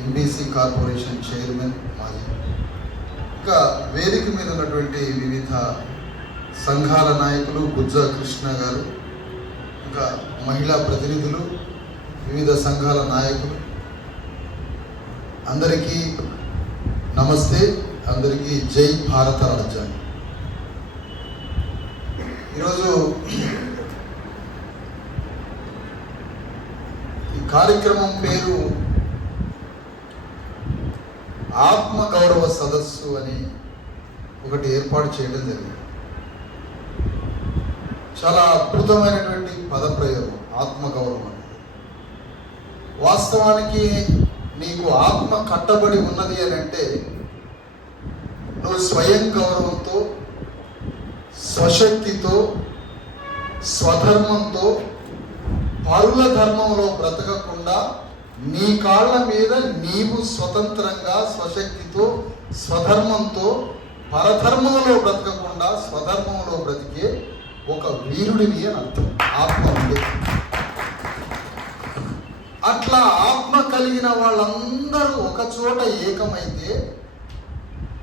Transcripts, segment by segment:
MBC corporation chairman మాజీ. ఇంకా వేదిక మీద ఉన్నటువంటి వివిధ సంఘాల నాయకులు గుజ్జ కృష్ణ గారు ఇంకా మహిళా ప్రతినిధులు వివిధ సంఘాల నాయకులు అందరికీ నమస్తే అందరికీ జై భారత రాజ్యాంగం. ఈరోజు ఈ కార్యక్రమం పేరు ఆత్మ గౌరవ సదస్సు అని ఒకటి ఏర్పాటు చేయడం జరిగింది. చాలా అద్భుతమైనటువంటి పదప్రయోగం ఆత్మగౌరవం అనేది. వాస్తవానికి నీకు ఆత్మ కట్టబడి ఉన్నది అని అంటే నువ్వు స్వయం గౌరవంతో స్వశక్తితో స్వధర్మంతో పరుల ధర్మంలో బ్రతకకుండా నీ కాళ్ళ మీద నీవు స్వతంత్రంగా స్వశక్తితో స్వధర్మంతో పరధర్మంలో బ్రతకకుండా స్వధర్మంలో బ్రతికే ఒక వీరుడిని అని అర్థం. ఆత్మ ఉంది అట్లా ఆత్మ కలిగిన వాళ్ళందరూ ఒక చోట ఏకమైతే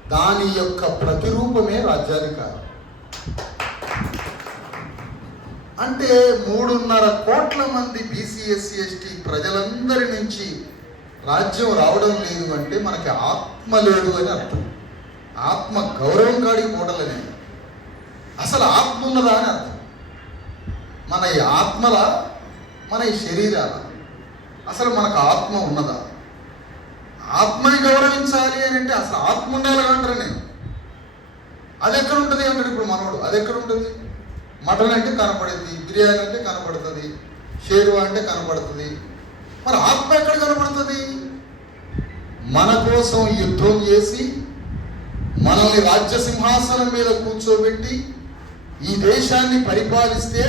దాని యొక్క ప్రతిరూపమే రాజ్యాధికారం. అంటే మూడున్నర కోట్ల మంది బీసీఎస్సీ ఎస్టీ ప్రజలందరి నుంచి రాజ్యం రావడం లేదు అంటే మనకి ఆత్మ లేదు అని అర్థం. ఆత్మ గౌరవం కాడికి పోవడలనే అసలు ఆత్మ ఉన్నదా అని అర్థం. మన ఈ ఆత్మల మన ఈ శరీరాల? అసలు మనకు ఆత్మ ఉన్నదా? ఆత్మని గౌరవించాలి అని అంటే అసలు ఆత్మ ఉండాలి అంటారు నేను. అది ఎక్కడ ఉంటుంది అంటాడు ఇప్పుడు మనోడు? అది ఎక్కడ ఉంటుంది? మటన్ అంటే కనపడింది బిర్యానీ అంటే కనపడుతుంది షేరువా అంటే కనపడుతుంది. మరి ఆత్మ ఎక్కడ కనపడుతుంది? మన కోసం యుద్ధం చేసి మనల్ని రాజ్య సింహాసనం మీద కూర్చోబెట్టి ఈ దేశాన్ని పరిపాలిస్తే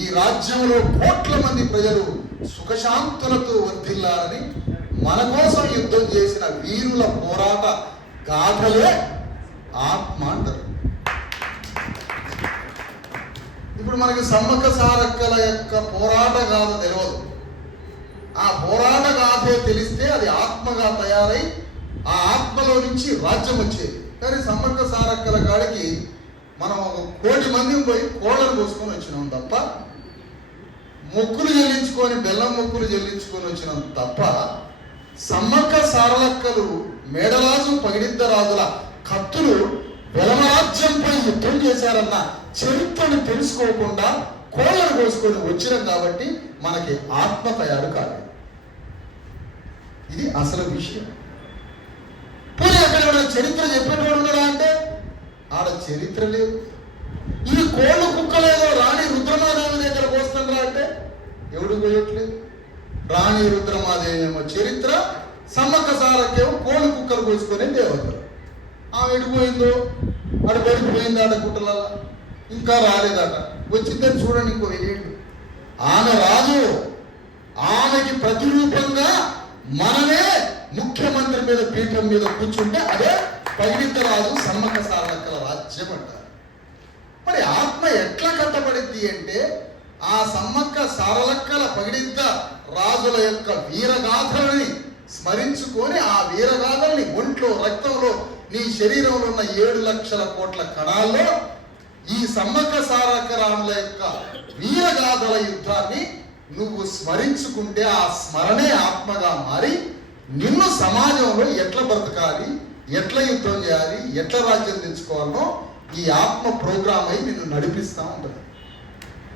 ఈ రాజ్యంలో కోట్ల మంది ప్రజలు సుఖశాంతులతో వర్ధిల్లాలని మన కోసం యుద్ధం చేసిన వీరుల పోరాట గాథలే ఆత్మ అంటారు. ఇప్పుడు మనకి సమ్మక్క సారక్కల యొక్క పోరాట గాథ తెలియదు ఆ పోరాట గాథే తెలిస్తే అది ఆత్మగా తయారై ఆ ఆత్మలో నుంచి రాజ్యం వచ్చేది. కానీ సమ్మక్క సారక్కల కాడికి మనం ఒక కోటి మంది పోయి కోళ్ళను కోసుకొని వచ్చినాం తప్ప మొక్కులు చెల్లించుకొని బెల్లం మొక్కులు చెల్లించుకొని వచ్చినాం తప్ప సమ్మక్క సారలక్కలు మేడరాజు పగిడిద్ద రాజుల కత్తులు వెలమరాజ్యంపై యుద్ధం చేశారన్న చరిత్రను తెలుసుకోకుండా కోయలు కోసుకొని వచ్చినాం కాబట్టి మనకి ఆత్మ తయారు కాలేదు. ఇది అసలు విషయం. పోనీ అక్కడ ఏమైనా చరిత్ర చెప్పేటోడు ఉన్నాడా అంటే? ఆడ చరిత్ర లేదు. ఈ కోళ్ళు కుక్కలేదో రాణి రుద్రమాదేవి దగ్గరకు వస్తుండ్రా అంటే? ఎవడు పోయట్లేదు రాణి రుద్రమాదేవి ఏమో చరిత్ర సమ్మక్క సారకేమో కోళ్ళు కుక్కలు కోసుకొని దేవత. ఆమె ఎడిపోయిందో అటు పడిపోయింది ఆడ గుట్టలల్లా? ఇంకా రాలేదట. వచ్చిందని చూడండి ఇంకో వెయ్యేళ్ళు. ఆమె రాజు ఆమెకి ప్రతిరూపంగా మనమే ముఖ్యమంత్రి మీద పీఠం మీద కూర్చుంటే అదే పగిడిత రాజు సమ్మక్క సారలక్కల రాజ్యం అంటారు మరి ఆత్మ ఎట్లా కట్టబడింది అంటే ఆ సమ్మక్క సారలక్కల పగిడిద్ద రాజుల యొక్క వీరగాథలని స్మరించుకొని ఆ వీరగాథల్ని ఒంట్లో రక్తం నీ శరీరంలో ఉన్న ఏడు లక్షల కోట్ల కణాల్లో ఈ సమ్మక సారక రాముల యొక్క వీరగాథల యుద్ధాన్ని నువ్వు స్మరించుకుంటే ఆ స్మరణే ఆత్మగా మారి నిన్ను సమాజంలో ఎట్లా బ్రతకాలి ఎట్లా యుద్ధం చేయాలి ఎట్లా రాజ్యం తెచ్చుకోవాలనో ఈ ఆత్మ ప్రోగ్రామ్ అయి నిన్ను నడిపిస్తా ఉంటుంది.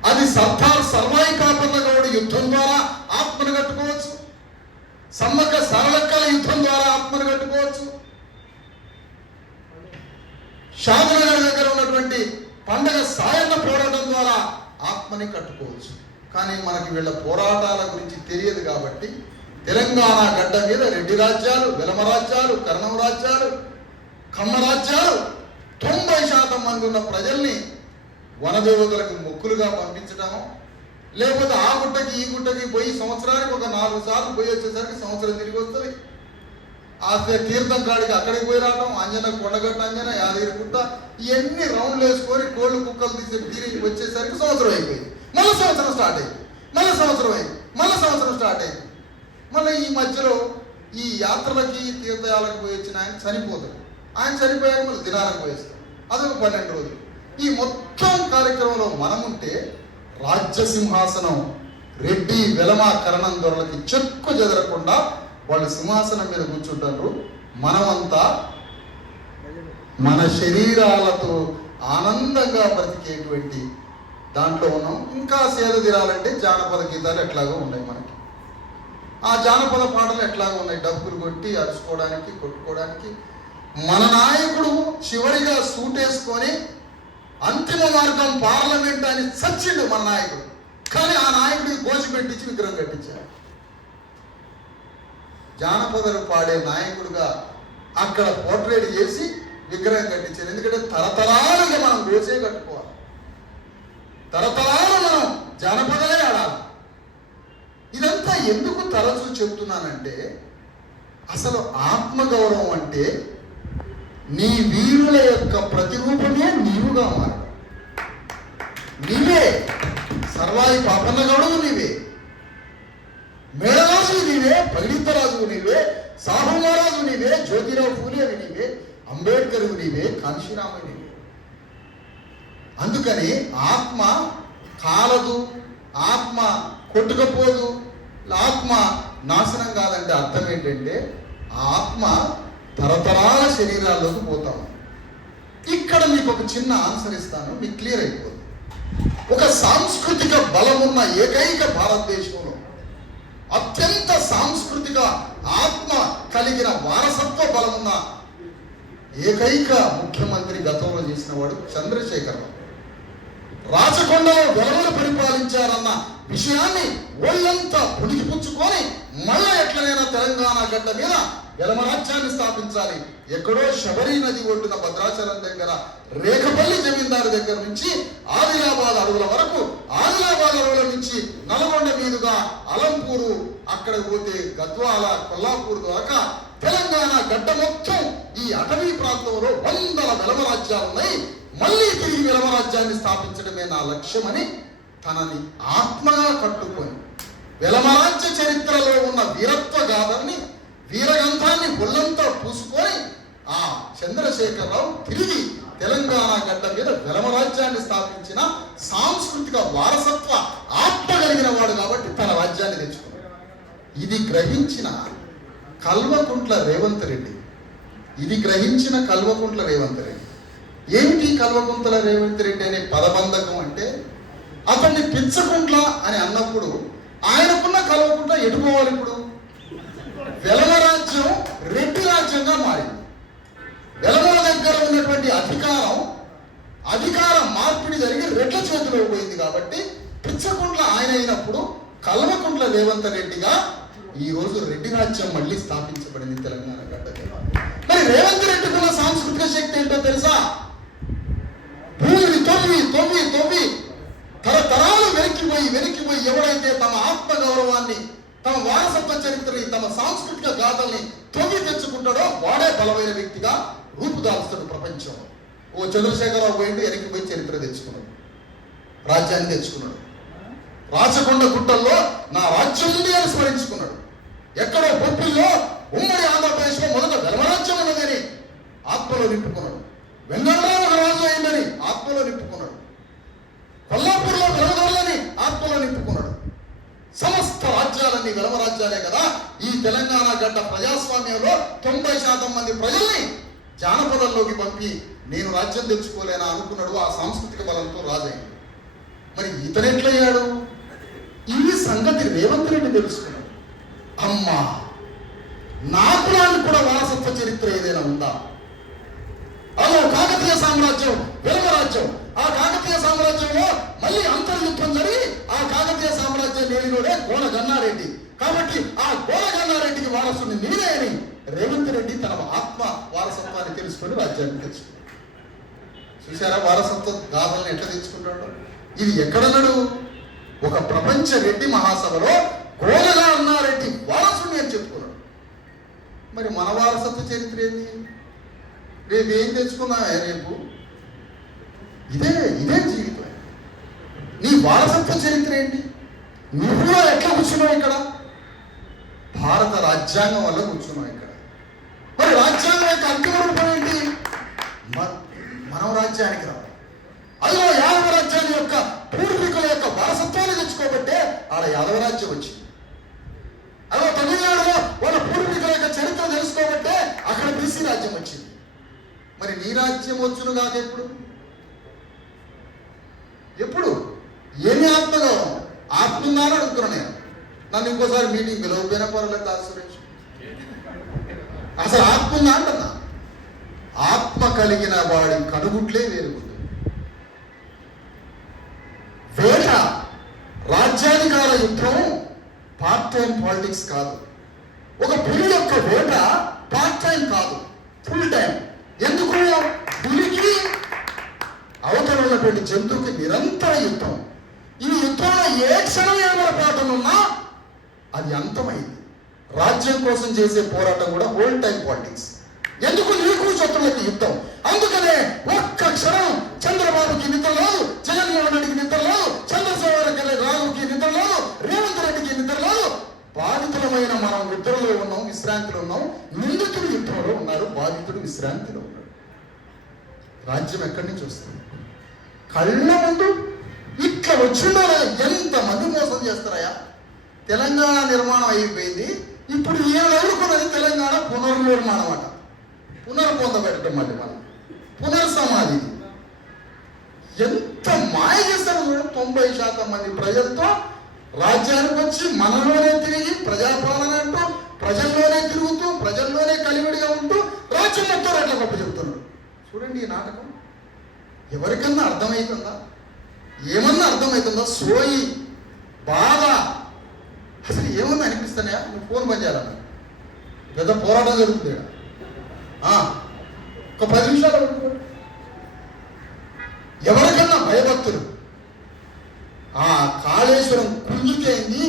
అది సర్దార్ సర్వాయి కాపర్ల యుద్ధం ద్వారా ఆత్మను కట్టుకోవచ్చు. సమ్మక్క సరళక్కల యుద్ధం ద్వారా ఆత్మను కట్టుకోవచ్చు. షాదునగర్ దగ్గర ఉన్నటువంటి పండగ సాయంత్రం పోరాటం ద్వారా ఆత్మని కట్టుకోవచ్చు. కానీ మనకి వీళ్ళ పోరాటాల గురించి తెలియదు కాబట్టి తెలంగాణ గడ్డ మీద రెడ్డి రాజ్యాలు వెలమ రాజ్యాలు కర్ణం రాజ్యాలు కమ్మ రాజ్యాలు తొంభై శాతం మంది ఉన్న ప్రజల్ని వనదేవతలకు మొక్కులుగా పంపించడము లేకపోతే ఆ గుట్టకి ఈ గుట్టకి పోయి సంవత్సరానికి ఒక నాలుగు సార్లు పోయి వచ్చేసరికి సంవత్సరం తిరిగి వస్తుంది. ఆ తీర్థం కాడికి అక్కడికి పోయి రావడం అంజన కొండగట్ట అంజన యాదగిరి గుట్ట ఇవన్నీ రౌండ్లు వేసుకొని కోళ్ళు కుక్కలు తీసి తిరిగి వచ్చేసరికి సంవత్సరం అయిపోయింది. మళ్ళీ సంవత్సరం స్టార్ట్ అయింది. మళ్ళీ సంవత్సరం అయింది. మళ్ళీ సంవత్సరం స్టార్ట్ అయింది. మళ్ళీ ఈ మధ్యలో ఈ యాత్రలకి తీర్థయాలకు పోయి వచ్చిన ఆయన చనిపోతాడు. ఆయన చనిపోయాక మళ్ళీ దినాలకు పోయిస్తాడు అదొక పన్నెండు రోజులు. ఈ మొత్తం కార్యక్రమంలో మనముంటే రాజ్య సింహాసనం రెడ్డి వెలమ కరణం దొరలకి చెక్కు చెదరకుండా వాళ్ళు సింహాసనం మీద కూర్చుంటారు. మనమంతా మన శరీరాలతో ఆనందంగా బ్రతికేటువంటి దాంట్లో ఉన్నాం. ఇంకా సేద తీరాలంటే జానపద గీతాలు ఎట్లాగో ఉన్నాయి మనకి. ఆ జానపద పాటలు ఎట్లాగో ఉన్నాయి. డబ్బులు కొట్టి అరుచుకోవడానికి కొట్టుకోవడానికి. మన నాయకుడు చివరిగా సూటేసుకొని అంతిమ మార్గం పార్లమెంట్ అని చచ్చిండు మన నాయకుడు. కానీ ఆ నాయకుడికి గోచి పెట్టించి విగ్రహం కట్టించారు. జానపదలు పాడే నాయకుడిగా అక్కడ పోర్ట్రేట్ చేసి విగ్రహం కట్టించారు. ఎందుకంటే తరతరాలుగా మనం గోసే కట్టుకోవాలి. తరతరాలు మనం జానపదలే ఆడాలి. ఇదంతా ఎందుకు తరచు చెప్తున్నానంటే అసలు ఆత్మగౌరవం అంటే నీ వీరుల యొక్క ప్రతిరూపమే నీవుగా మారడం. నీవే. సర్వాయి పాపన్న గౌడవు నీవే. మేడరాజు నీవే పండితరాజు నీవే సాహుమారాజు నీవే జ్యోతిరావు ఫూలేవి నీవే అంబేద్కర్ నీవే కాంశీరామ నీవే. అందుకని ఆత్మ కాలదు ఆత్మ కొట్టుకపోదు ఆత్మ నాశనం కాదంటే అర్థం ఏంటంటే ఆత్మ తరతరాల శరీరాల్లోకి పోతాం ఇక్కడ మీకు ఒక చిన్న ఆన్సర్ ఇస్తాను మీకు క్లియర్ అయిపోతుంది. ఒక సాంస్కృతిక బలమున్న ఏకైక భారతదేశం అత్యంత సాంస్కృతిక ఆత్మ కలిగిన వారసత్వ బలమున్న ఏకైక ముఖ్యమంత్రి గతంలో చేసిన వాడు చంద్రశేఖరరావు రాచకొండలో వెలవలు పరిపాలించారన్న విషయాన్ని ఒళ్ళంతా పుణికిపుచ్చుకొని మళ్ళా ఎట్లనైనా తెలంగాణ గడ్డ మీద వెలమ రాజ్యాన్ని స్థాపించాలి. ఎక్కడో శబరి నది ఒడ్డున భద్రాచలం దగ్గర రేఖపల్లి జమీందారు దగ్గర నుంచి ఆదిలాబాద్ అడవుల వరకు ఆదిలాబాద్ అడవుల నుంచి నల్గొండ మీదుగా అలంపూరు అక్కడ పోతే గద్వాల కొల్లాపూర్ దాకా తెలంగాణ గడ్డ మొత్తం ఈ అటవీ ప్రాంతంలో వందల వెలమ రాజ్యాలు ఉన్నాయి. మళ్ళీ తిరిగి విలమ రాజ్యాన్ని స్థాపించడమే నా లక్ష్యమని తనని ఆత్మగా కట్టుకొని వెలమరాజ్య చరిత్రలో ఉన్న వీరత్వ గాథల్ని వీరగంధాన్ని ఒళ్ళంతా పూసుకొని ఆ చంద్రశేఖరరావు తిరిగి తెలంగాణ గడ్డ మీద విలమరాజ్యాన్ని స్థాపించిన సాంస్కృతిక వారసత్వ ఆత్మ కలిగిన వాడు కాబట్టి తన రాజ్యాన్ని తెచ్చుకున్నాడు. ఇది గ్రహించిన కల్వకుంట్ల రేవంత్ రెడ్డి. ఇది గ్రహించిన కల్వకుంట్ల రేవంత్ రెడ్డి. ఏమిటి కల్వకుంట్ల రేవంత్ రెడ్డి అనే పదబంధకం అంటే? అతన్ని పిచ్చకుంట్ల అని అన్నప్పుడు ఆయనకున్న కల్వకుంట్ల ఎటు ఇప్పుడు? వెలమ రాజ్యం రెడ్డి రాజ్యంగా మారింది. వెలమల దగ్గర ఉన్నటువంటి అధికారం అధికార మార్పిడి జరిగి రెడ్ల చేతిలో పోయింది కాబట్టి పిచ్చకుంట్ల ఆయన అయినప్పుడు కల్వకుంట్ల రేవంత్ రెడ్డిగా ఈ రోజు రెడ్డి రాజ్యం మళ్ళీ స్థాపించబడింది తెలంగాణ గడ్డ మరి రేవంత్ రెడ్డికున్న సాంస్కృతిక శక్తి ఏంటో తెలుసా? భూమి తొమ్మి తొమ్మి తొమ్మి తరతరాలు వెనక్కిపోయి వెనక్కిపోయి ఎవరైతే తమ ఆత్మ గౌరవాన్ని తమ వారసత్వ చరిత్రని తమ సాంస్కృతిక గాథల్ని తొంగి తెచ్చుకుంటాడో వాడే బలమైన వ్యక్తిగా రూపుదాల్స్తాడు ప్రపంచం. ఓ చంద్రశేఖరరావు పోయిండు వెనక్కిపోయి చరిత్ర తెచ్చుకున్నాడు. రాజ్యాన్ని తెచ్చుకున్నాడు. రాచకొండ గుట్టల్లో నా రాజ్యం ఉంది అని స్మరించుకున్నాడు. ఎక్కడో బొప్పిల్లో ఉమ్మడి ఆంధ్రప్రదేశ్లో మొదట ధర్మరాజ్యం ఉన్నదని ఆత్మలో నింపుకున్నాడు. వెంగళరావు ఒక రాజు అయిందని ఆత్మలో నింపుకున్నాడు. కొల్లాపూర్లో వెలగదొరలని ఆత్మలో నింపుకున్నాడు. సమస్త రాజ్యాలన్నీ వెలమ రాజ్యాలే కదా. ఈ తెలంగాణ గడ్డ ప్రజాస్వామ్యంలో తొంభై శాతం మంది ప్రజల్ని జానపదంలోకి పంపి నేను రాజ్యం తెచ్చుకోలేనా అనుకున్నాడు ఆ సాంస్కృతిక బలంతో రాజయ్యాడు మరి ఇతనెట్లయ్యాడు ఈ సంగతి రేవంత్ రెడ్డి తెలుసుకున్నాడు. అమ్మా నాకు నాకు కూడా వారసత్వ చరిత్ర ఏదైనా ఉందా? అదో కాకతీయ సామ్రాజ్యం వెలమ రాజ్యం ఆ కాకతీయ సామ్రాజ్యంలో మళ్ళీ అంతర్యుద్ధం జరిగి ఆ కాకతీయ సామ్రాజ్యం నేడినోడే గోన గన్నారెడ్డి. కాబట్టి ఆ గోన గన్నారెడ్డికి వారసుని నేనే అని రేవంత్ రెడ్డి తన ఆత్మ వారసత్వాన్ని తెలుసుకొని రాజ్యాన్ని తెచ్చుకున్నాడు. చూసారా వారసత్వ గాథల్ని ఎట్లా తెచ్చుకుంటాడు? ఇది ఎక్కడన్నాడు? ఒక ప్రపంచ రెడ్డి మహాసభలో గోనగా అన్నారెడ్డి వారసుని అని చెప్పుకున్నాడు. మరి మన వారసత్వ చరిత్ర ఏంది? రేపు ఏం తెచ్చుకున్నా రేపు? ఇదే ఇదే జీవితం. నీ వారసత్వ చరిత్ర ఏంటి? నువ్వు ఎట్లా కూర్చున్నావు ఇక్కడ? భారత రాజ్యాంగం వల్ల కూర్చున్నాం ఇక్కడ. మరి రాజ్యాంగం యొక్క అంతిమ రూపం ఏంటి మనం రాజ్యానికి రావాలి. అదిలో యాదవ రాజ్యాన్ని యొక్క పూర్వీకుల యొక్క వారసత్వాన్ని తెచ్చుకోబట్టే ఆడ యాదవ రాజ్యం వచ్చింది. అదో తమిళనాడులో వాళ్ళ పూర్వీకుల యొక్క చరిత్ర తెలుసుకోబట్టే అక్కడ బీసీ రాజ్యం వచ్చింది. మరి నీ రాజ్యం వచ్చును కాక ఎప్పుడు? ఎప్పుడు? ఏమి ఆత్మగా ఆత్మ ఉందా? అడుగుతున్నా నేను నన్ను ఇంకోసారి మీటింగ్ పిలవకపోయినా పర్వాలేదు ఆశ్రయించు అసలు ఆత్మ ఉందా అంటున్నా ఆత్మ కలిగిన వాడి కనుగుట్లే వేరు వేట రాజ్యాధికార యుద్ధం పార్ట్ టైం పాలిటిక్స్ కాదు. ఒక పులి యొక్క వేట పార్ట్ టైం కాదు. ఫుల్ టైం ఎందుకు? పులికి అవతల ఉన్నటువంటి జంతువుకి నిరంతర యుద్ధం. ఈ యుద్ధంలో ఏ క్షణం ఏమరపాటునున్నా అది అంతమైంది. రాజ్యం కోసం చేసే పోరాటం కూడా ఓల్డ్ టైం పాలిటిక్స్. ఎందుకు నీకు శత్రువులకి యుద్ధం? అందుకనే ఒక్క క్షణం చంద్రబాబుకి నిద్ర లేదు జగన్మోహన్ రెడ్డికి నిద్ర లేదు చంద్రశేఖర రాఘుకి నిద్ర లేదు రేవంత్ రెడ్డికి నిద్ర లేదు. బాధితులమైన మనం నిద్రలో ఉన్నాం విశ్రాంతిలో ఉన్నాం నిందితుడు యుద్ధంలో ఉన్నారు బాధితుడు విశ్రాంతిలో ఉన్నారు రాజ్యం ఎక్కడి నుంచి వస్తుంది? కళ్ళ ముందు ఇట్లా ఎంత ఎంతమంది మోసం చేస్తారయా తెలంగాణ నిర్మాణం అయిపోయింది. ఇప్పుడు ఏడు ఎదుర్కొన్నది తెలంగాణ పునర్నిర్మాణం అట. పునర్పొందబెట్టడం మళ్ళీ మనం. పునర్సమాధి. ఎంత మాయ చేస్తారు చూడండి తొంభై శాతం మంది ప్రజలతో రాజ్యానికి వచ్చి మనలోనే తిరిగి ప్రజాపాలన అంటూ ప్రజల్లోనే తిరుగుతూ ప్రజల్లోనే కలివిడిగా ఉంటూ రాజ్యం మొత్తం అట్లా గొప్ప చెప్తున్నారు. చూడండి ఈ నాటకం. ఎవరికన్నా అర్థమవుతుందా ఏమన్నా అర్థమవుతుందా సోయి బాధ అసలు ఏమన్నా అనిపిస్తానయా నువ్వు ఫోన్ పని చేయాలన్న పెద్ద పోరాటం జరుగుతుంది ఇక్కడ ఆ, ఒక పది నిమిషాలు ఎవరికన్నా భయభక్తులు? ఆ కాళేశ్వరం కుంగికైంది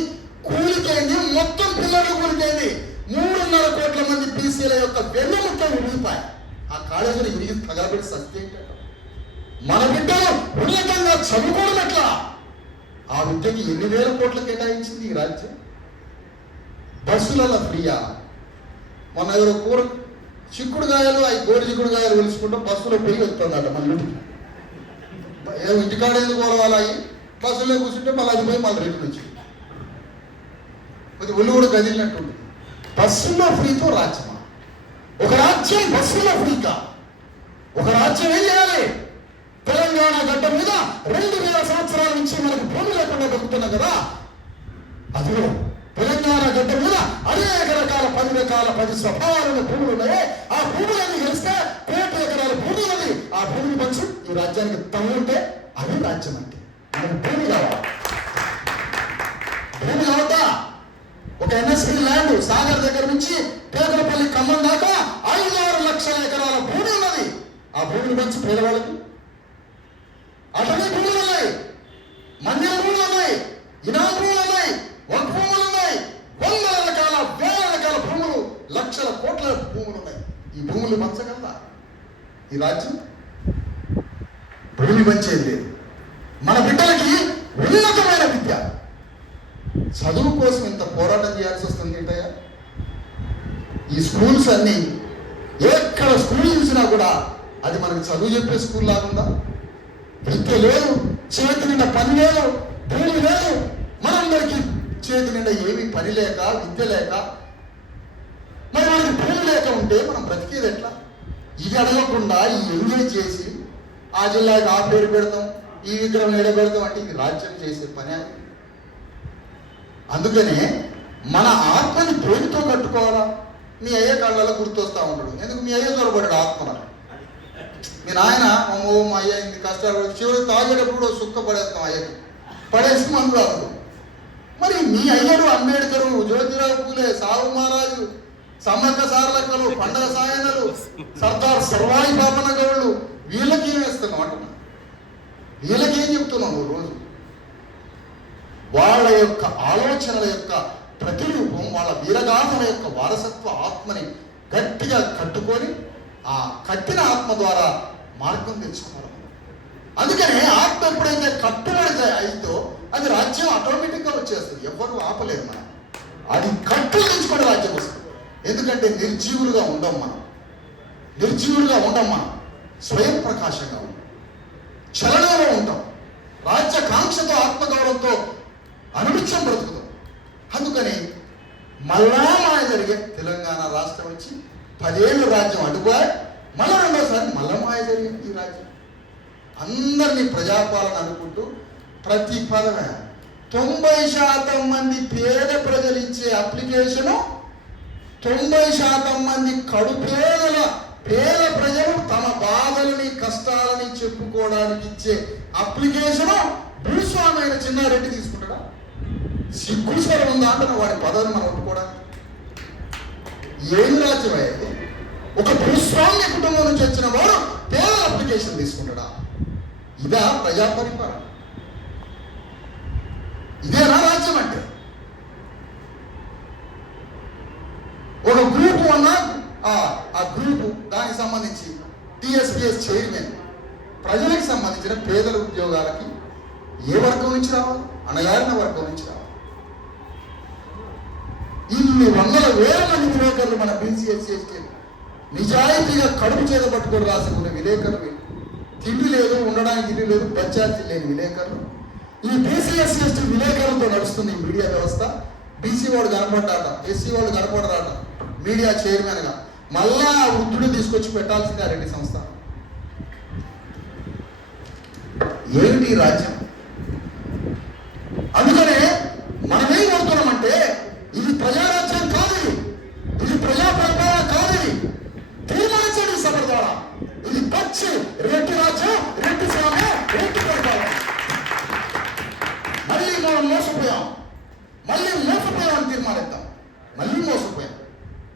కూలికైంది మొత్తం పిల్లలు కూలికైంది. మూడున్నర కోట్ల మంది బీసీల యొక్క వెన్నెముక్క విడిపాయి కాళేశ్వరం విరిగి తగలబెట్టి సత్యం మన బిడ్డలు ఉన్నతంగా చదువుకోవడం ఎట్లా? ఆ విద్యకి ఎన్ని వేల కోట్లు కేటాయించింది ఈ రాజ్యం? బస్సులలో ఫ్రీయా? మొన్న ఎవరో కూర చిక్కుడుగాయలు అవి గోడి చిక్కుడుగాయలు వెలుసుకుంటూ బస్సులో పోయి వస్తుందట మన ఇంటికి ఏదో ఇంటికాడ ఎందుకు పోవాలి అవి బస్సులో కూర్చుంటే మళ్ళీ అది పోయి మళ్ళీ రిటర్న్ వచ్చింది. కొద్ది ఒళ్ళు కూడా కదిలినట్టుంది. బస్సులో ఫ్రీతో రాజ్యం. ఒక రాజ్యం పశ్చిమ ఫ్రీకా ఒక రాజ్యం ఏం చేయాలి? తెలంగాణ గడ్డ మీద రెండు వేల సంవత్సరాల నుంచి మనకు భూమి లేకుండా బతుకుతున్నాం కదా? అదిగో తెలంగాణ గడ్డ మీద అనేక రకాల పది రకాల పది స్వభావాలైన భూములు ఉన్నాయి. ఆ భూములన్నీ గెలిస్తే కోటి ఎకరాల భూమి ఉన్నది. ఆ భూమిని పంచు ఈ రాజ్యానికి తమ్ముంటే అది రాజ్యం అంటే. మనకు భూమి కావాలి. భూమి కావద్దా? ఒక ఎన్ఎస్పి ల్యాండ్ సాగర్ దగ్గర నుంచి పేదలపల్లి ఖమ్మం దాకా ఐదారు ఆరు లక్షల ఎకరాల భూమి ఉన్నది. ఆ భూమిని మంచి పేదవాళ్ళకి. అటవీ భూములు ఉన్నాయి. మందిర భూములు ఉన్నాయి. ఇనా భూములు ఉన్నాయి. వన్ భూములు ఉన్నాయి. వందల రకాల వేల రకాల భూములు లక్షల కోట్ల భూములు ఉన్నాయి. ఈ భూములు పంచగలదా ఈ రాజ్యం భూమి పంచేది లేదు. మన బిడ్డలకి ఉన్నతమైన విద్య. చదువు కోసం ఇంత పోరాటం చేయాల్సి వస్తుంది ఏంటయ్యా? ఈ స్కూల్స్ అన్ని ఎక్కడ స్కూల్ చూసినా కూడా అది మనకి చదువు చెప్పే స్కూల్ లాగుందా విద్య లేదు చేతి నిండా పని లేదు భూమి లేదు. మనందరికీ చేతి నిండా ఏమీ పని లేక విద్య లేక. మరి మనకి భూమి లేక ఉంటే మనం బ్రతికేది ఎట్లా? ఇది అడగకుండా ఈ ఎంజాయ్ చేసి ఆ జిల్లాకి ఆ పేరు పెడతాం ఈ విగ్రహం ఎడబెడతాం అంటే ఇది రాజ్యం చేసే పని అది. అందుకనే మన ఆత్మని దేనితో కట్టుకోవాలా? మీ అయ్య కళ్ళలో గుర్తొస్తా ఉంటాడు ఎందుకు? మీ అయ్య చొరబడ్డాడు ఆత్మల మీ నాయన అమ్మో మా అయ్య ఇన్ని కష్టాలు చివరి తాగేటప్పుడు సుక్క పడేస్తాం అయ్యకి. పడేసి మందు రాదు మరి మీ అయ్యడు అంబేడ్కరు జ్యోతిరావు పూలే సాహు మహారాజు సమ్మక్క సారలక్కలు పండగ సాయనలు సర్దార్ సర్వాయి బాపన గౌళ్ళు వీళ్ళకి ఏం వేస్తున్నావు అంటున్నా? వీళ్ళకి ఏం చెప్తున్నావు రోజు? వాళ్ళ యొక్క ఆలోచనల యొక్క ప్రతిరూపం వాళ్ళ వీరగాథల యొక్క వారసత్వ ఆత్మని గట్టిగా కట్టుకొని ఆ కట్టిన ఆత్మ ద్వారా మార్గం తెచ్చుకోవాలి. అందుకనే ఆత్మ ఎప్పుడైతే కట్టుబడి అయితో అది రాజ్యం ఆటోమేటిక్గా వచ్చేస్తుంది. ఎవరు ఆపలేదు మనం. అది కట్టులు తెచ్చుకొని రాజ్యం వస్తుంది. ఎందుకంటే నిర్జీవులుగా ఉండం మనం. నిర్జీవులుగా ఉండం మనం. స్వయం ప్రకాశంగా ఉంటాం చలనంలో ఉంటాం. రాజ్యకాంక్షతో ఆత్మగౌరవంతో అనునిత్యం బ్రతుకుతాం. అందుకని మళ్ళా మాయ జరిగే తెలంగాణ రాష్ట్రం వచ్చి పదేళ్ళు రాజ్యం అడుగుబా మళ్ళా రెండోసారి మళ్ళా మాయ జరిగింది ఈ రాజ్యం. అందరినీ ప్రజాపాలన అనుకుంటూ ప్రతి పదమే తొంభై శాతం మంది పేద ప్రజలు ఇచ్చే అప్లికేషను తొంభై శాతం మంది కడుపేదల పేద ప్రజలు తమ బాధలని కష్టాలని చెప్పుకోవడానికి ఇచ్చే అప్లికేషను భూస్వామి అయిన చిన్నారెడ్డి తీసుకుంటాడా సిగ్గు స్వరం ఉందా అంటే వాడి పదవిని మనం ఒప్పుకోవడానికి ఏం రాజ్యం అయ్యేది ఒక భూస్వామ్య కుటుంబం నుంచి వచ్చిన వాడు పేదల అప్లికేషన్ తీసుకుంటాడా? ఇదా ప్రజా పరిపాలన ఇదేనా రాజ్యం అంటే? ఒక గ్రూపు అన్న ఆ ఆ గ్రూపు దానికి సంబంధించి టిఎస్పిఎస్ చైర్మన్. ప్రజలకు సంబంధించిన పేదల ఉద్యోగాలకి ఏ వర్గం నుంచి రావాలి? అణగారిన వర్గం నుంచి రావాలి. కొన్ని వందల వేల మంది విలేకరులు మన బీసీఎస్సీ ఎస్టీ నిజాయితీగా కడుపు చేత పట్టుకొని రాసుకున్న విలేకరులు. తిండి లేదు ఉండడానికి ఇల్లు లేదు పంచాయతీ లేని విలేకరులు. ఈ బీసీఎస్సీ ఎస్టీ విలేకరులతో నడుస్తుంది ఈ మీడియా వ్యవస్థ. బీసీ వాడు కనపడ్డాట ఎస్సీ వాళ్ళు కనపడరాట మీడియా చైర్మన్గా. మళ్ళా ఆ వృద్ధుడు తీసుకొచ్చి పెట్టాల్సిందే ఆ రెడ్డి సంస్థ ఏమిటి రాజ్యం? అందుకనే మనమేం కోరుతున్నామంటే ప్రజారాజ్యం కాదు. ఇది ప్రజా పరిపాలన కాదు తీర్మానించండి సభ ద్వారా ఇది పచ్చి రెడ్డి రాజ్యం రెడ్డి స్వామి రెడ్డి పరిపాలన. మళ్ళీ మనం మోసపోయాం. మళ్ళీ మోసపోయామని తీర్మానిద్దాం. మళ్ళీ మోసపోయాం.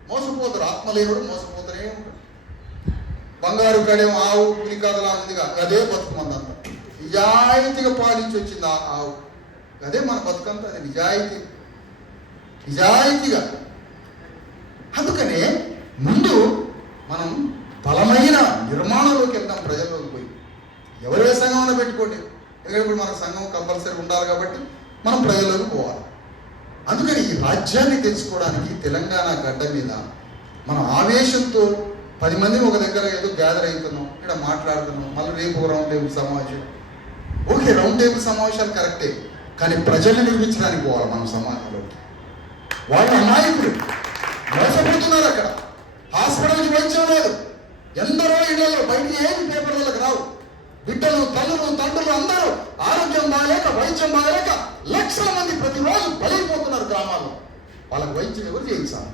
మోసపోతారు ఆత్మలేనుడు మోసపోతూనే ఉంటాడు బంగారు కడేం ఆవు పులికాదలా ఉందిగా. అదే బతుకుమందంతా. నిజాయితీగా పాలించి వచ్చింది ఆ ఆవు. అదే మన బతుకంతా అది నిజాయితీ నిజాయితీగా. అందుకనే ముందు మనం బలమైన నిర్మాణంలోకి వెళ్తాం ప్రజల్లోకి పోయి. ఎవరే సంఘం పెట్టుకోండి. ఎందుకంటే ఇప్పుడు మన సంఘం కంపల్సరీ ఉండాలి కాబట్టి మనం ప్రజల్లోకి పోవాలి. అందుకని ఈ రాజ్యాన్ని తెచ్చుకోవడానికి తెలంగాణ గడ్డ మీద మనం ఆవేశంతో పది మంది ఒక దగ్గర ఏదో గ్యాదర్ అవుతున్నాం. ఇక్కడ మాట్లాడుతున్నాం. మళ్ళీ రేపు రౌండ్ టేబుల్ సమావేశం. ఓకే రౌండ్ టేబుల్ సమావేశాలు కరెక్టే. కానీ ప్రజల్ని నిర్మించడానికి పోవాలి మనం సమాజంలోకి. వాళ్ళు అమాయకులు మోసపోతున్నారు అక్కడ. హాస్పిటల్కి వైద్యం లేదు. ఎందరో ఇళ్ళలో బయట ఏమి పేపర్లకు రావు. బిడ్డలు తల్లులు తండ్రులు అందరూ ఆరోగ్యం బాగలేక వైద్యం బాగలేక లక్షల మంది ప్రతిరోజు బలైపోతున్నారు గ్రామాల్లో. వాళ్ళకి వైద్యం ఎవరు చేయించాలి?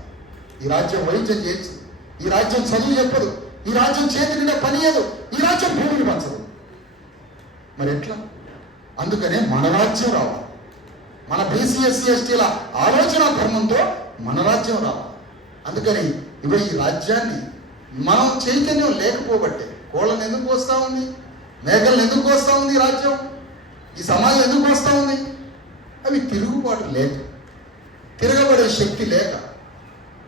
ఈ రాజ్యం వైద్యం చేయించదు. ఈ రాజ్యం చదువు చెప్పదు. ఈ రాజ్యం చేతి నిండా పనియదు ఈ రాజ్యం భూమిని పంచదు. మరి ఎట్లా? అందుకనే మన రాజ్యం రావాలి. మన బీసీ ఎస్సీ ఎస్టీల ఆలోచన ధర్మంతో మన రాజ్యం రావు అందుకని ఇప్పుడు ఈ రాజ్యాన్ని మనం చైతన్యం లేకపోబట్టే కోళ్ళని ఎందుకు వస్తూ ఉంది? మేకలను ఎందుకు వస్తూ ఉంది రాజ్యం? ఈ సమాజం ఎందుకు వస్తూ ఉంది? అవి తిరుగుబాటు లేక తిరగబడే శక్తి లేక.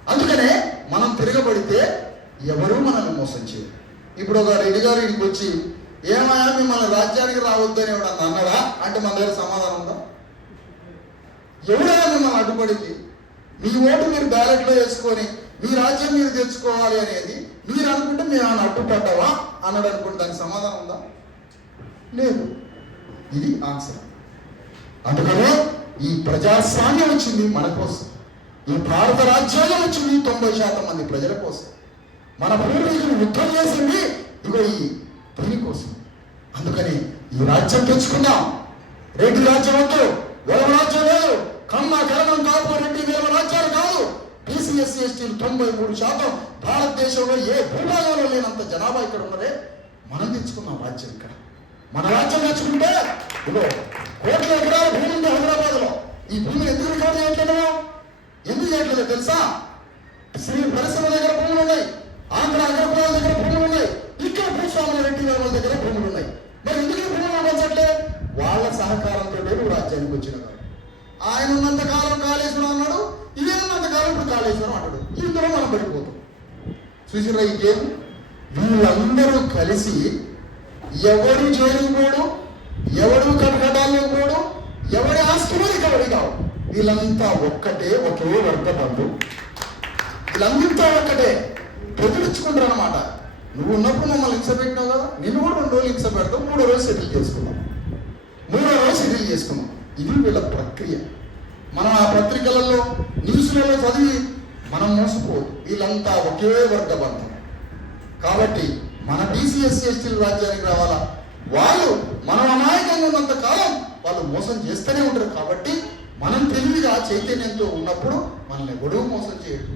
అందుకనే మనం తిరగబడితే ఎవరూ మనల్ని మోసం చేయరు. ఇప్పుడు ఒక రెడ్డి గారు ఇక్కడికి వచ్చి ఏమయ్యా మిమ్మల్ని రాజ్యానికి రావద్దని ఎవడన్నా అన్నాడా? అంటే మన దగ్గర సమాధానం ఉందా? ఎవరైనా మిమ్మల్ని అడ్డుపడింది. మీ ఓటు మీరు బ్యాలెట్లో వేసుకొని మీ రాజ్యం మీరు తెచ్చుకోవాలి అనేది మీరు అనుకుంటే మేము ఆయన అడ్డుపడ్డావా? అన్నాడు అనుకుంటే దానికి సమాధానం ఉందా? లేదు. ఇది ఆన్సర్ అందుకనే ఈ ప్రజాస్వామ్యం వచ్చింది మన కోసం. ఈ భారత రాజ్యాంగం వచ్చింది తొంభై శాతం మంది ప్రజల కోసం. మన పూర్వీకులు యుద్ధం చేసింది ఇగో ఈ దీనికోసం అందుకని ఈ రాజ్యం తెచ్చుకుందాం. రెడ్డి రాజ్యం వద్దు రాజ్యం లేదు. కమ్మ కరణం కాపు రెండు వేల రాజ్యాలు కాదు. బీసీఎస్సీ ఎస్టీలు తొంభై మూడు శాతం. భారతదేశంలో ఏ భూభాగంలో లేనంత జనాభా ఇక్కడ ఉన్నదే? మనం తెచ్చుకున్నాం రాజ్యం ఇక్కడ. మన రాజ్యం తెచ్చుకుంటే ఇదో కోట్ల ఎకరాల భూమి ఉంది హైదరాబాద్లో. ఈ భూమి ఎందుకు రికార్డు చేయట్లేదు ఎందుకు చేయట్లేదు తెలుసా? శ్రీ పరిశ్రమ దగ్గర భూములు ఉన్నాయి. ఆంధ్ర అగ్రకులాల దగ్గర భూములు ఉన్నాయి. ఇక్కడ భూస్వాముల రెడ్డి వాళ్ళ దగ్గర భూములు ఉన్నాయి. మరి ఎందుకు భూములు పంచట్లే? వాళ్ళ సహకారంతో నువ్వు రాజ్యానికి వచ్చిన ఆయన ఉన్నంత కాలం కాళేశ్వరం అన్నాడు ఇదే ఉన్నంత కాలం ఇప్పుడు కాళేశ్వరం అన్నాడు ఇందులో మనం పడిపోతాం. చూసిరా ఈ గేమ్? వీళ్ళందరూ కలిసి ఎవరు చేరుకోడు ఎవరు ఎవడు కటకటాల్లో పోడు ఎవడి ఆస్తులు రికవరీ కావు వీళ్ళంతా ఒక్కటే ఒకే వర్గ బంధు వీళ్ళంతా ఒక్కటే. ప్రతిరించుకుంటారు అనమాట నువ్వు ఉన్నప్పుడు మమ్మల్ని హింస పెట్టినావు కదా? నిన్ను కూడా రెండు రోజులు హింస పెడతావు మూడో రోజు సెటిల్ చేసుకున్నాం మూడో రోజు సెటిల్ చేసుకున్నాం ఇది వీళ్ళ ప్రక్రియ. మనం ఆ పత్రికలలో న్యూస్లలో చదివి మనం మోసపోదు వీళ్ళంతా ఒకే వర్గ బంధం కాబట్టి మన బీసీఎస్సీ ఎస్టీలు రాజ్యానికి రావాలా? వాళ్ళు మనం అమాయకంగా ఉన్నంత కాలం వాళ్ళు మోసం చేస్తూనే ఉంటారు. కాబట్టి మనం తెలివిగా చైతన్యంతో ఉన్నప్పుడు మనల్ని గొడవ మోసం చేయడు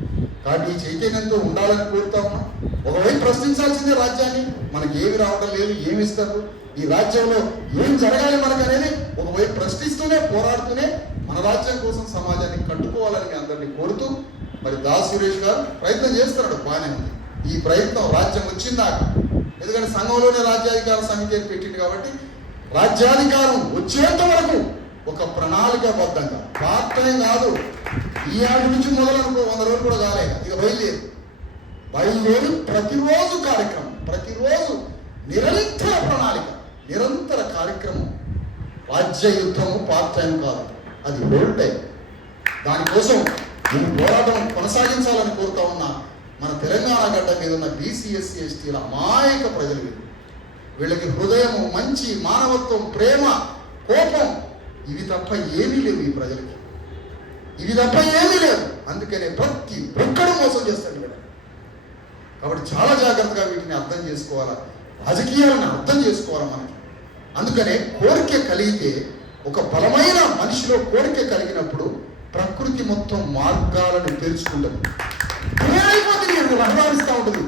కాబట్టి ఈ చైతన్యంతో ఉండాలని కోరుతా ఉన్నాం. ఒకవైపు ప్రశ్నించాల్సిందే రాజ్యాన్ని. మనకి ఏమి రావడం లేదు ఏమి ఇస్తారు? ఈ రాజ్యంలో ఏం జరగాలి మనకు అనేది ఒకవైపు ప్రశ్నిస్తూనే పోరాడుతూనే మన రాజ్యం కోసం సమాజాన్ని కట్టుకోవాలని మీ అందరినీ కోరుతూ మరి దాస్ సురేష్ గారు ప్రయత్నం చేస్తున్నాడు బాగానే ఉంది. ఈ ప్రయత్నం రాజ్యం వచ్చిందాక. ఎందుకంటే సంఘంలోనే రాజ్యాధికార సమితి అని పెట్టింది కాబట్టి రాజ్యాధికారం వచ్చేంత వరకు ఒక ప్రణాళికాబద్ధంగా పార్ట్ టైం కాదు. ఈ ఆటి నుంచి మొదలనుకో వంద రోజులు కూడా కాలే. ఇక బయలుదేరు. బయలుదేరి ప్రతిరోజు కార్యక్రమం ప్రతిరోజు నిరంతర ప్రణాళిక. నిరంతర కార్యక్రమం. రాజ్య యుద్ధము పార్ట్ టైం కాదు. అది హోల్ టైం దానికోసం నేను పోరాటం కొనసాగించాలని కోరుతా ఉన్న మన తెలంగాణ గడ్డ మీద ఉన్న బీసీఎస్సీ ఎస్టీల అమాయక ప్రజలు వీళ్ళు. వీళ్ళకి హృదయము మంచి మానవత్వం ప్రేమ కోపం ఇవి తప్ప ఏమీ లేవు ఈ ప్రజలకి. ఇవి తప్ప ఏమీ లేవు. అందుకనే ప్రతి ఒక్కడు మోసం చేస్తాడు వీళ్ళు కాబట్టి చాలా జాగ్రత్తగా వీటిని అర్థం చేసుకోవాలా? రాజకీయాలను అర్థం చేసుకోవాలి మనకి? అందుకనే కోరిక కలిగితే ఒక బలమైన మనిషిలో కోరిక కలిగినప్పుడు ప్రకృతి మొత్తం మార్గాలను తెరుచుకుంటుంది. ఏమైపోతే నీకు రహదారిస్తూ ఉంటుంది.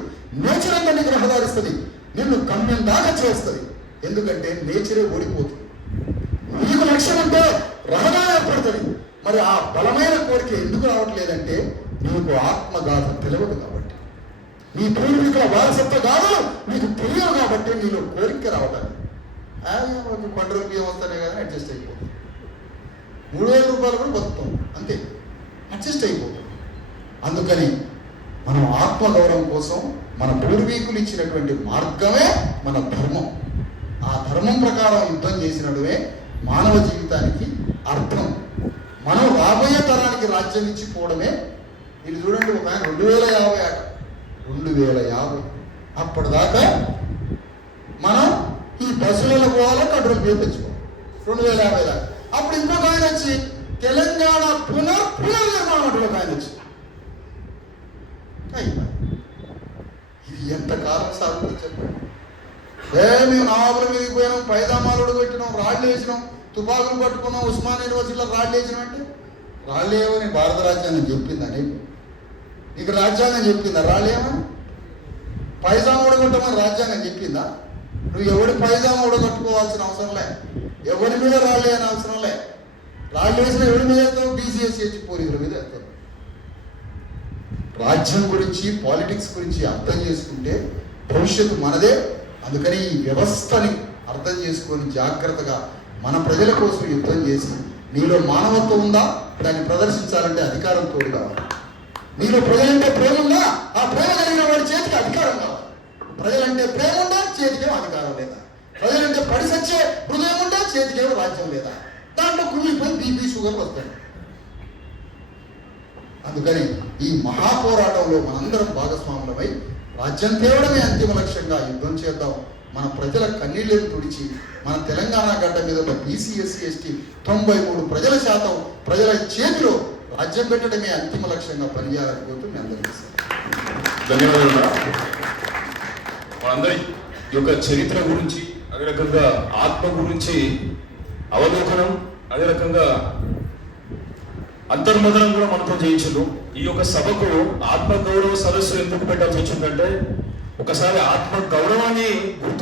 నేచర్ అంతా నీకు రహదారిస్తుంది. నిన్ను గమ్యం దాకా చేస్తుంది. ఎందుకంటే నేచరే ఓడిపోతుంది. నీకు లక్ష్యం అంటే రహదారి ఏర్పడుతుంది. మరి ఆ బలమైన కోరిక ఎందుకు రావట్లేదంటే నీకు ఆత్మగాథ తెలియదు కాబట్టి. నీ పూర్వీకుల వారసత్వ గాథలు నీకు తెలియదు కాబట్టి నీలో కోరిక మనకి పండు రూపాయలు వస్తానే కదా అడ్జస్ట్ అయిపోతుంది. మూడు వేల రూపాయలు కూడా బతుకుతాం అంతే. అడ్జస్ట్ అయిపోతుంది అందుకని మనం ఆత్మగౌరవం కోసం మన పూర్వీకులు ఇచ్చినటువంటి మార్గమే మన ధర్మం. ఆ ధర్మం ప్రకారం యుద్ధం చేసినడువే మానవ జీవితానికి అర్థం. మనం రాబోయే తరానికి రాజ్యం ఇచ్చిపోవడమే. ఇది చూడండి ఒక ఆయన రెండు వేల యాభై అట రెండు వేల యాభై. అప్పటిదాకా మనం ఈ బస్సులలో పోవాలా కంట్రోల్ పేరు రెండు వేల యాభై దాకా. అప్పుడు ఇంకొక ఆయన వచ్చి తెలంగాణ పునర్ పునర్నిర్మాణం అంటే ఒక ఆయన వచ్చి. ఇది ఎంత కాలం సాగుతుంది చెప్పండి. ఏ మేము నావల మీదకి పోయినాం పైదామాలుడు పెట్టినాం రాళ్ళు వేసినాం తుపాకులు పట్టుకున్నాం ఉస్మాన్ యూనివర్సిటీలో రాళ్ళు వేసినాం అంటే? రాళ్ళు ఏమని భారత రాజ్యాంగం చెప్పిందా నీకు రాజ్యాంగం చెప్పిందా? రాళ్ళు ఏమని? పైజామా ఊడగొట్టమని రాజ్యాంగం చెప్పిందా? నువ్వు ఎవడి పైజామా ఊడగొట్టుకోవాల్సిన అవసరం లే. ఎవరి మీద రాళ్ళు వేయని అవసరం లే. రాళ్ళు వేసిన ఎవరి మీద వేస్తావు బీసీఎస్ పోలీసుల మీద వేస్తావు రాజ్యం గురించి పాలిటిక్స్ గురించి అర్థం చేసుకుంటే భవిష్యత్తు మనదే. అందుకని ఈ వ్యవస్థని అర్థం చేసుకొని జాగ్రత్తగా మన ప్రజల కోసం యుద్ధం చేసి నీలో మానవత్వం ఉందా? దాన్ని ప్రదర్శించాలంటే అధికారం తోడు కావాలి. నీలో ప్రజలంటే ప్రేమ ఉందా? ఆ ప్రేమ కలిగిన వాడి చేతికి అధికారం కావాలి. ప్రజలంటే ప్రేమ ఉందా? వచ్చే హృదయం ఉందా చేతికేమో రాజ్యం లేదా? దాంట్లో కుమిలిపోయి బీపీ షుగర్ వస్తాయి. అందుకని ఈ మహాపోరాటంలో మనందరం భాగస్వాములమై రాజ్యం తేవడమే అంతిమ లక్ష్యంగా యుద్ధం చేద్దాం. మన ప్రజల కన్నీళ్ళను తుడిచి మన తెలంగాణ గడ్డ మీద ఉన్న బీసీఎస్సీ ఎస్టీ తొంభై మూడు ప్రజల శాతం ప్రజల చేతిలో రాజ్యం పెట్టడమే అంతిమ లక్ష్యంగా పనిచేయాలని కోరుతూ మీ అందరికీ ధన్యవాదాలు. మనందరి యొక్క చరిత్ర గురించి అదే రకంగా ఆత్మ గురించి అవలోకనం అదే రకంగా అంతర్మదనం కూడా మనతో చేయించు ఈ యొక్క సభకు ఆత్మ గౌరవ సదస్సు ఎందుకు పెట్టాల్సి వచ్చిందంటే ఒకసారి ఆత్మ గౌరవాన్ని గుర్తు